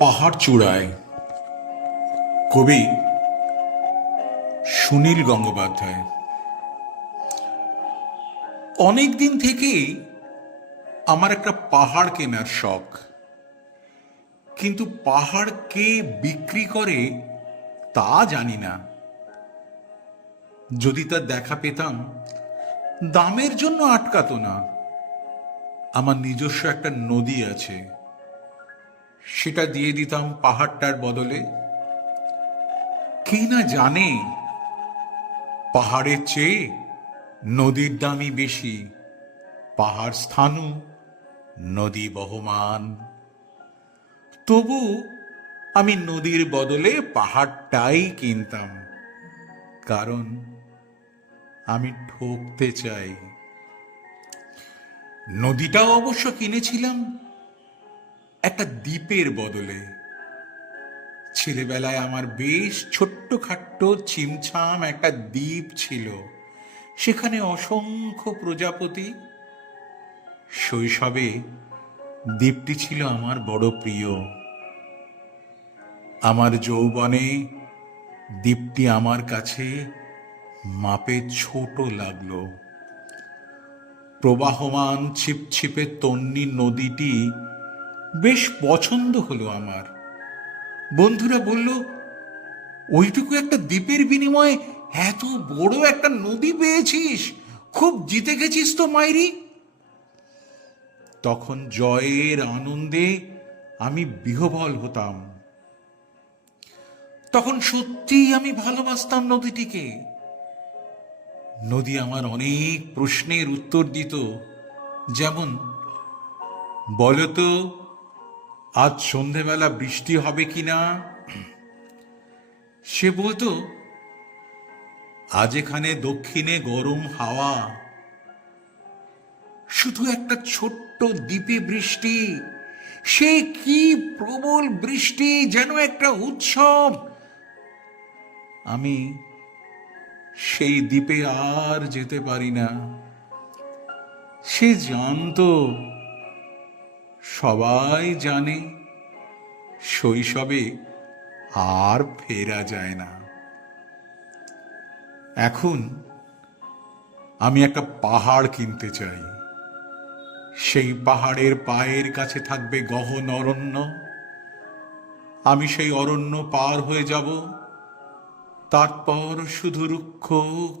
পাহাড় চূড়ায়, কবি সুনীল গঙ্গোপাধ্যায়। অনেক দিন থেকেই আমার একটা পাহাড় কেনার শখ, কিন্তু পাহাড় কে বিক্রি করে তা জানি না। যদি তার দেখা পেতাম, দামের জন্য আটকাতো না। আমার নিজস্ব একটা নদী আছে, সেটা দিয়ে দিতাম পাহাড়টার বদলে। কে না জানে পাহাড়ের চেয়ে নদীর দামই বেশি। পাহাড় স্থানু, নদী বহমান। তবু আমি নদীর বদলে পাহাড়টাই কিনতাম, কারণ আমি ঠকতে চাই। নদীটাও অবশ্য কিনেছিলাম একটা দ্বীপের বদলে। ছেলেবেলায় আমার বেশ ছোট্টখাট্ট ছিমছাম একটা দ্বীপ ছিল, সেখানে অসংখ্য প্রজাপতি। শৈশবে দ্বীপটি ছিল আমার বড় প্রিয়। আমার যৌবনে দ্বীপটি আমার কাছে মাপে ছোট লাগলো। প্রবাহমান ছিপছিপে তন্বী নদীটি বেশ পছন্দ হলো আমার। বন্ধুরা বলল, ওইটুকু একটা দ্বীপের বিনিময়ে এত বড় একটা নদী পেয়েছিস, খুব জিতে গেছিস তো মাইরি। তখন জয়ের আনন্দে আমি বিহ্বল হতাম। তখন সত্যিই আমি ভালোবাসতাম নদীটিকে। নদী আমার অনেক প্রশ্নের উত্তর দিত, যেমন, বলতো আজ সন্ধেবেলা বৃষ্টি হবে কিনা। সে বলতো, আজ এখানে দক্ষিণে গরম হাওয়া। শুধু একটা ছোট্ট দ্বীপে বৃষ্টি, সে কি প্রবল বৃষ্টি, যেন একটা উৎসব। আমি সেই দ্বীপে আর যেতে পারি না। সে জানতো, সবাই জানে, শৈশবে আর ফেরা যায় না। এখন আমি একটা পাহাড় কিনতে চাই। সেই পাহাড়ের পায়ের কাছে থাকবে গহন অরণ্য। আমি সেই অরণ্য পার হয়ে যাব, তারপর শুধু রুক্ষ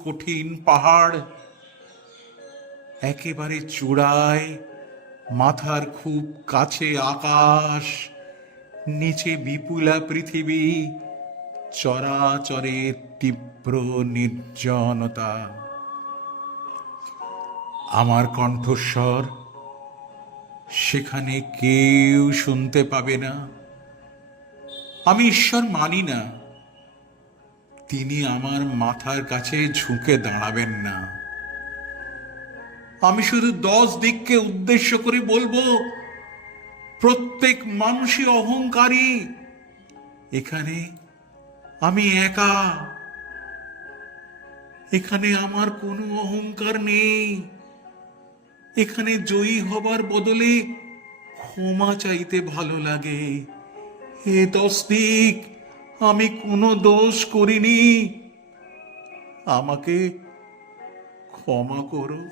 কঠিন পাহাড়। একেবারে চূড়ায় মাথার খুব কাছে আকাশ, নিচে বিপুলা পৃথিবী, চরাচরের তীব্র নির্জনতা। আমার কণ্ঠস্বর সেখানে কেউ শুনতে পাবে না। আমি ঈশ্বর মানি না, তিনি আমার মাথার কাছে ঝুঁকে দাঁড়াবেন না। আমি শুধু 10 দিককে উদ্দেশ্য করে বলবো, প্রত্যেক মানুষই অহংকারী। এখানে আমি একা, এখানে আমার কোনো অহংকার নেই। এখানে জয়ী হবার বদলে ক্ষমা চাইতে ভালো লাগে। হে দস্তিক, আমি কোনো দোষ করিনি, আমাকে ক্ষমা করো।